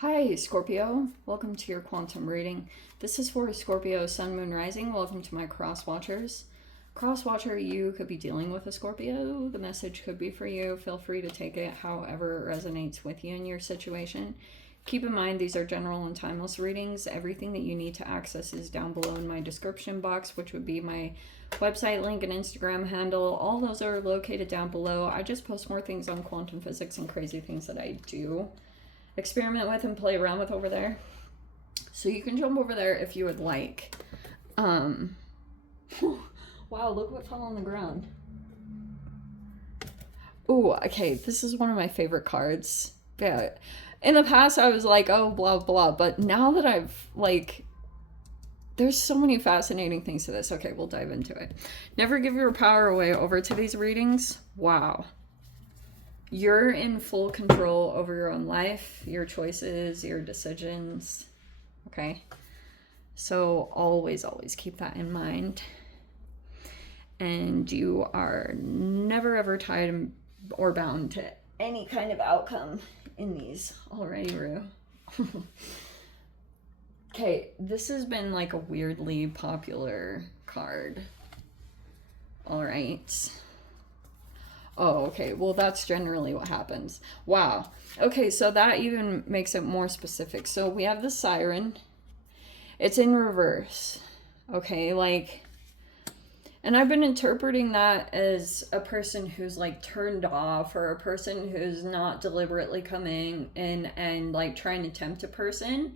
Hi, Scorpio. Welcome to your quantum reading. This is for Scorpio, Sun, Moon, Rising. Welcome to my cross watchers. Cross watcher, you could be dealing with a Scorpio. The message could be for you. Feel free to take it however it resonates with you in your situation. Keep in mind, these are general and timeless readings. Everything that you need to access is down below in my description box, which would be my website link and Instagram handle. All those are located down below. I just post more things on quantum physics and crazy things that I do experiment with and play around with over there. So you can jump over there if you would like. Wow, look what fell on the ground. Ooh, okay, this is one of my favorite cards. Yeah. In the past, I was like, oh, blah, blah. But now that I've, there's so many fascinating things to this. Okay, we'll dive into it. Never give your power away over to these readings. Wow. You're in full control over your own life, your choices, your decisions. Okay? So always, always keep that in mind. And you are never ever tied or bound to any kind of outcome in these. Alrighty, Rue. Okay, this has been like a weirdly popular card. Alright. Oh, okay. Well, that's generally what happens. Wow. Okay, so that even makes it more specific. So we have the siren. It's in reverse. Okay, and I've been interpreting that as a person who's turned off, or a person who's not deliberately coming in and trying to tempt a person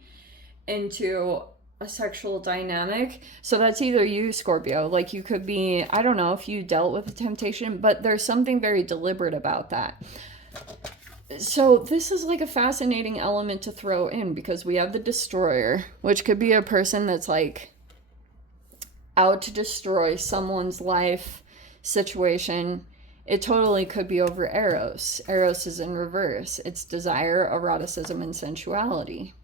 into a sexual dynamic. So that's either you, Scorpio. You could be, I don't know if you dealt with a temptation, but there's something very deliberate about that. So this is a fascinating element to throw in, because we have the destroyer, which could be a person that's out to destroy someone's life, situation. It totally could be over eros. Eros is in reverse. It's desire, eroticism, and sensuality.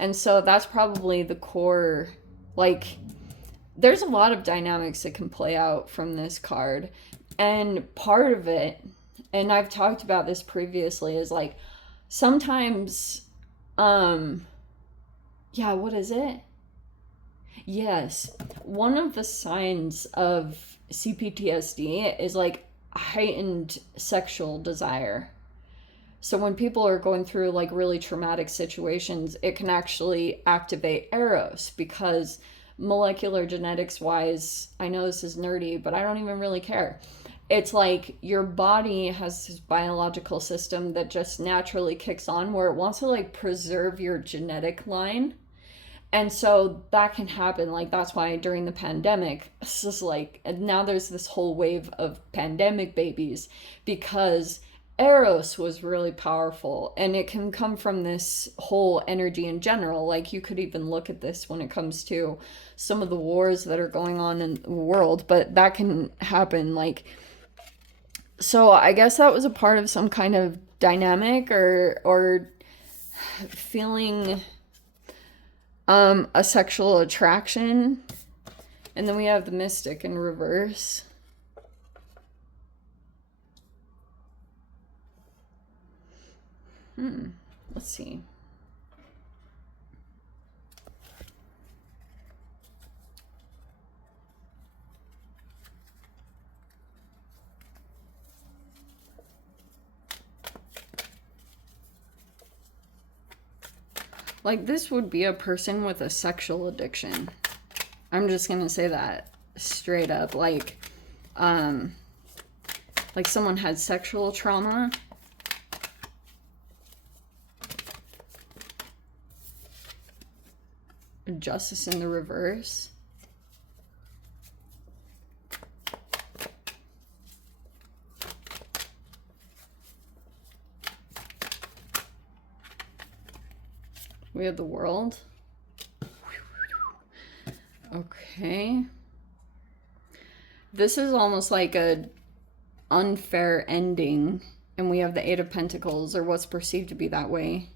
And so that's probably the core, there's a lot of dynamics that can play out from this card. And part of it, and I've talked about this previously, is sometimes, what is it? Yes. One of the signs of CPTSD is heightened sexual desire. So when people are going through really traumatic situations, it can actually activate eros, because molecular genetics wise, I know this is nerdy, but I don't even really care. It's your body has this biological system that just naturally kicks on, where it wants to preserve your genetic line. And so that can happen. That's why during the pandemic, it's just now there's this whole wave of pandemic babies, because eros was really powerful, and it can come from this whole energy in general. You could even look at this when it comes to some of the wars that are going on in the world, but that can happen. So I guess that was a part of some kind of dynamic, or feeling a sexual attraction. And then we have the mystic in reverse. Let's see. This would be a person with a sexual addiction. I'm just gonna say that straight up. Someone had sexual trauma. Justice in the reverse. We have the world. Okay. This is almost like a unfair ending. And we have the Eight of Pentacles, or what's perceived to be that way.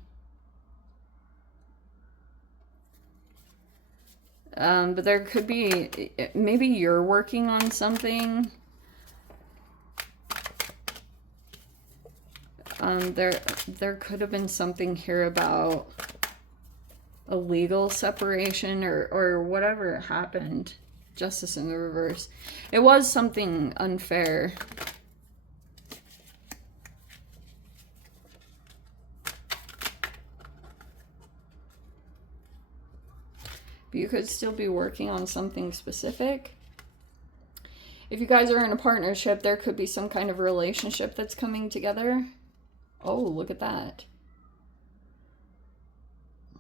But there could be, maybe you're working on something. There could have been something here about a legal separation or whatever happened. Justice in the reverse. It was something unfair. But you could still be working on something specific. If you guys are in a partnership, there could be some kind of relationship that's coming together. Oh, look at that.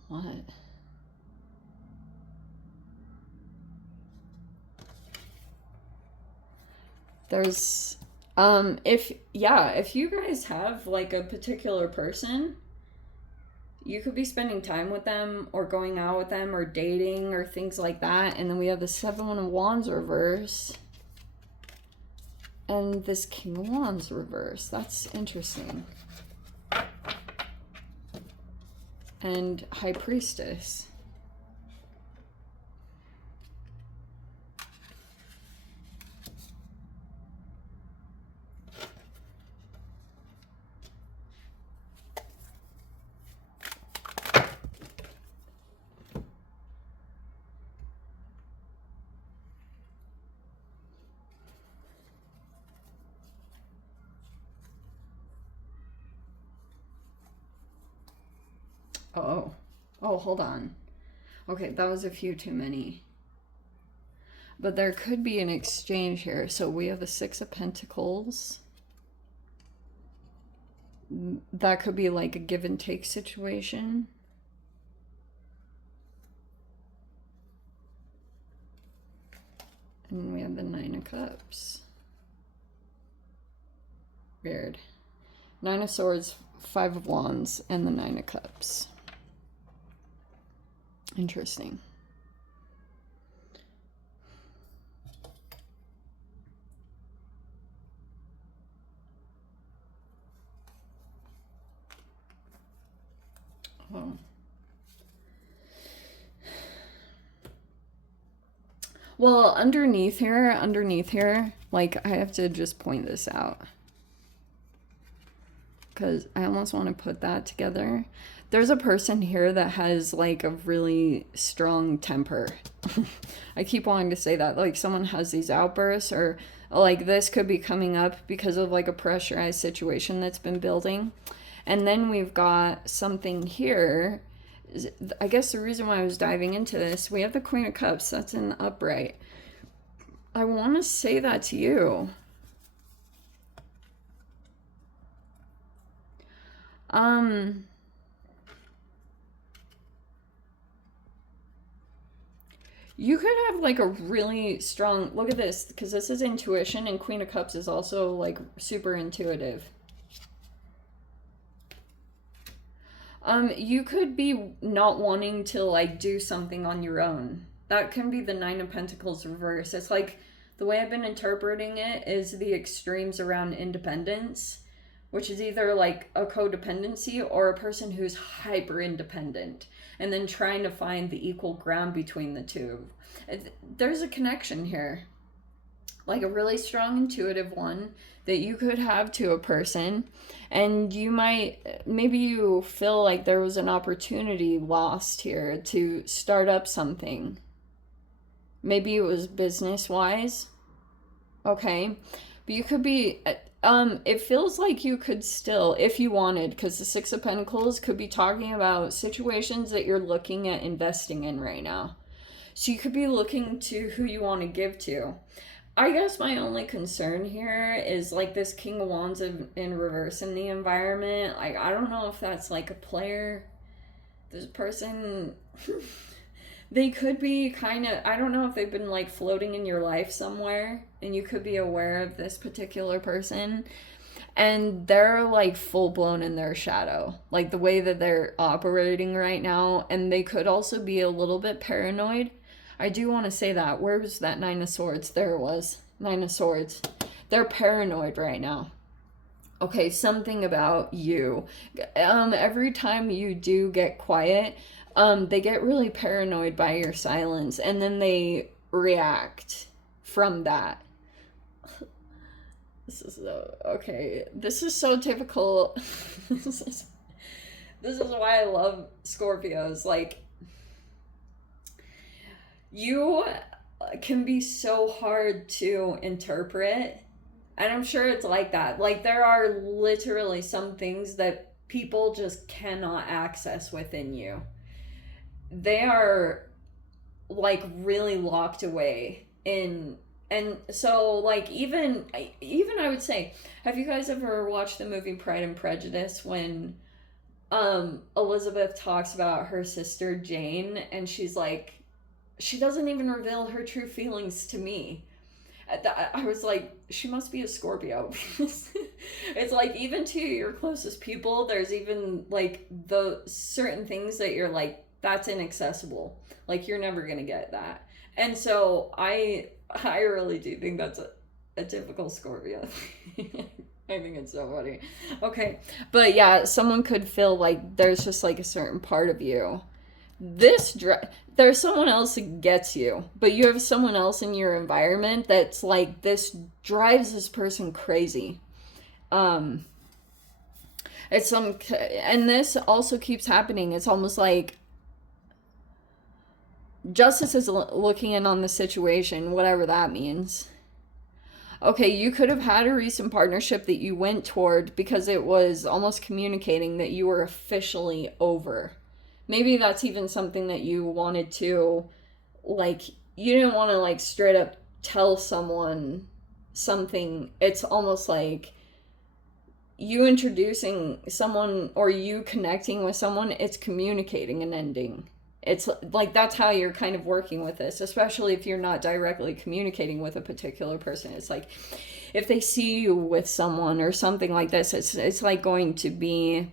What? There's, if you guys have like a particular person, you could be spending time with them or going out with them or dating or things like that. And then we have the 7 of Wands reverse. And this King of Wands reverse. That's interesting. And High Priestess. Oh, hold on. Okay, that was a few too many. But there could be an exchange here. So we have the 6 of Pentacles. That could be like a give and take situation. And we have the 9 of Cups. Weird. 9 of Swords, 5 of Wands, and the 9 of Cups. Interesting. Oh. Well, underneath here, like, I have to just point this out. Because I almost want to put that together. There's a person here that has like a really strong temper. I keep wanting to say that. Like someone has these outbursts, or like this could be coming up because of like a pressurized situation that's been building. And then we've got something here. I guess the reason why I was diving into this, we have the Queen of Cups. That's an upright. I want to say that to you. You could have like a really strong, look at this, because this is intuition, and Queen of Cups is also like super intuitive. You could be not wanting to like do something on your own. That can be the 9 of Pentacles reverse. It's like, the way I've been interpreting it is the extremes around independence, which is either like a codependency or a person who's hyper independent, and then trying to find the equal ground between the two. There's a connection here, like a really strong intuitive one that you could have to a person, and you might, maybe you feel like there was an opportunity lost here to start up something. Maybe it was business wise. Okay. But you could be, it feels like you could still, if you wanted, because the 6 of Pentacles could be talking about situations that you're looking at investing in right now. So you could be looking to who you want to give to. I guess my only concern here is like this King of Wands in reverse in the environment. Like, I don't know if that's like a player. This person, they could be kind of, I don't know if they've been like floating in your life somewhere, and you could be aware of this particular person, and they're like full blown in their shadow, like the way that they're operating right now. And they could also be a little bit paranoid. I do want to say that. Where was that 9 of Swords? There it was. 9 of Swords. They're paranoid right now. Okay, something about you. Every time you do get quiet, they get really paranoid by your silence, and then they react from that. This is so, okay. This is so typical. This is why I love Scorpios. Like, You can be so hard to interpret. And I'm sure it's like that. Like, there are literally some things that people just cannot access within you. They are, like, really locked away in. And so, like, even I would say, have you guys ever watched the movie Pride and Prejudice, when Elizabeth talks about her sister Jane, and she's like, she doesn't even reveal her true feelings to me. I was like, she must be a Scorpio. It's like, even to your closest people, there's even like the certain things that you're like, that's inaccessible. Like, you're never gonna get that. And so I really do think that's a typical Scorpio. I think it's so funny. Okay, but yeah, someone could feel like there's just like a certain part of you. There's someone else that gets you, but you have someone else in your environment that's like, this drives this person crazy. Um, and this also keeps happening. It's almost like justice is looking in on the situation, whatever that means. Okay, you could have had a recent partnership that you went toward because it was almost communicating that you were officially over. Maybe that's even something that you wanted to, like, you didn't want to, like, straight up tell someone something. It's almost like you introducing someone or you connecting with someone, it's communicating an ending. It's like, that's how you're kind of working with this, especially if you're not directly communicating with a particular person. It's like, if they see you with someone or something like this, it's like going to be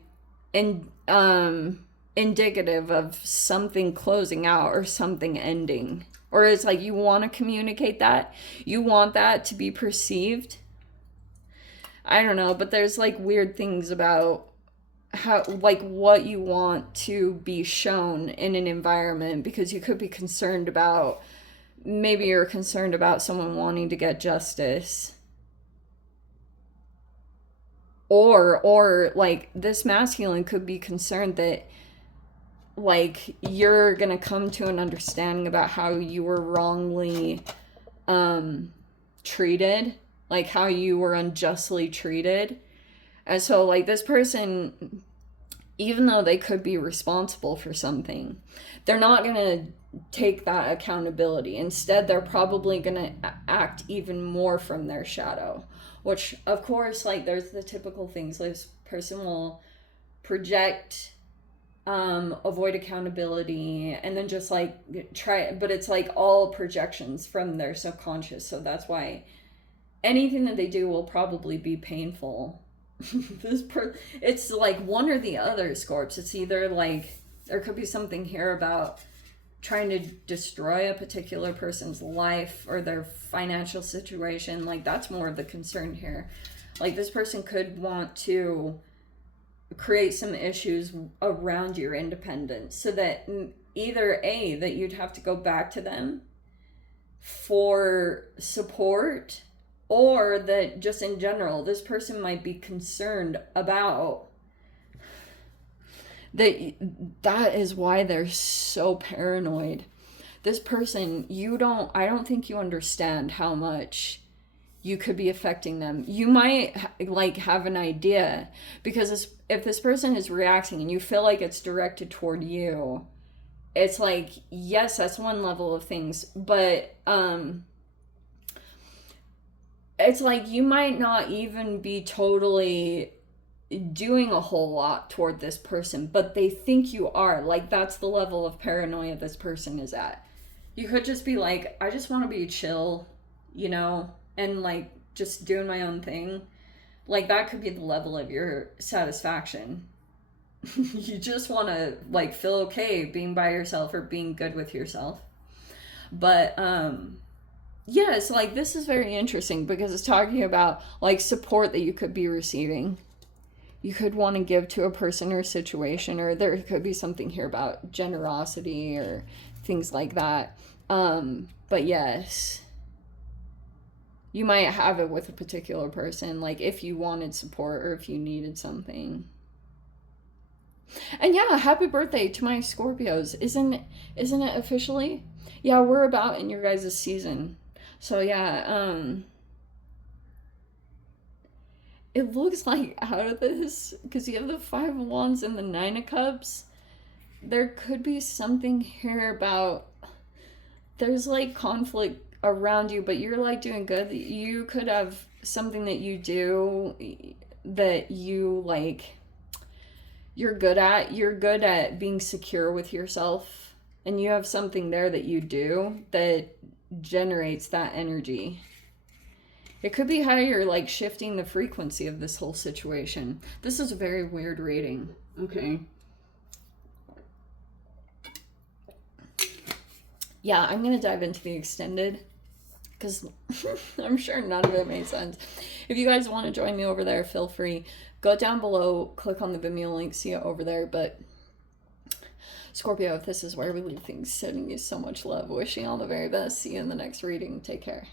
indicative of something closing out or something ending. Or it's like, you want to communicate that. You want that to be perceived. I don't know, but there's like weird things about how, like, what you want to be shown in an environment, because you could be concerned about, maybe you're concerned about someone wanting to get justice, or like, this masculine could be concerned that, like, you're gonna come to an understanding about how you were wrongly treated, like how you were unjustly treated. And so, like, this person, even though they could be responsible for something, they're not going to take that accountability. Instead, they're probably going to act even more from their shadow, which, of course, like, there's the typical things. This person will project, avoid accountability, and then just, like, try, but it's, like, all projections from their subconscious. So that's why anything that they do will probably be painful. It's like one or the other, Scorps. It's either like, there could be something here about trying to destroy a particular person's life or their financial situation. Like, that's more of the concern here. Like, this person could want to create some issues around your independence, so that either A, that you'd have to go back to them for support, or that just in general, this person might be concerned about that. That is why they're so paranoid. This person, I don't think you understand how much you could be affecting them. You might like have an idea, because if this person is reacting and you feel like it's directed toward you, it's like, yes, that's one level of things, but it's like, you might not even be totally doing a whole lot toward this person, but they think you are. Like, that's the level of paranoia this person is at. You could just be like, I just want to be chill, and like just doing my own thing. Like, that could be the level of your satisfaction. You just want to like feel okay being by yourself or being good with yourself. But yeah, it's like, this is very interesting because it's talking about like support that you could be receiving. You could want to give to a person or a situation, or there could be something here about generosity or things like that. But yes, you might have it with a particular person, like if you wanted support or if you needed something. And yeah, happy birthday to my Scorpios. Isn't it officially? Yeah, we're about in your guys' season. So yeah, it looks like out of this, because you have the Five of Wands and the Nine of Cups, there could be something here about, there's like conflict around you, but you're like doing good. You could have something that you do that you like, you're good at being secure with yourself, and you have something there that you do that generates that energy. It could be how you're like shifting the frequency of this whole situation. This is a very weird reading. Okay. Yeah, I'm going to dive into the extended because I'm sure none of it made sense. If you guys want to join me over there, feel free. Go down below, click on the Vimeo link, see it over there. But Scorpio, if this is where we leave things, sending you so much love, wishing all the very best. See you in the next reading. Take care.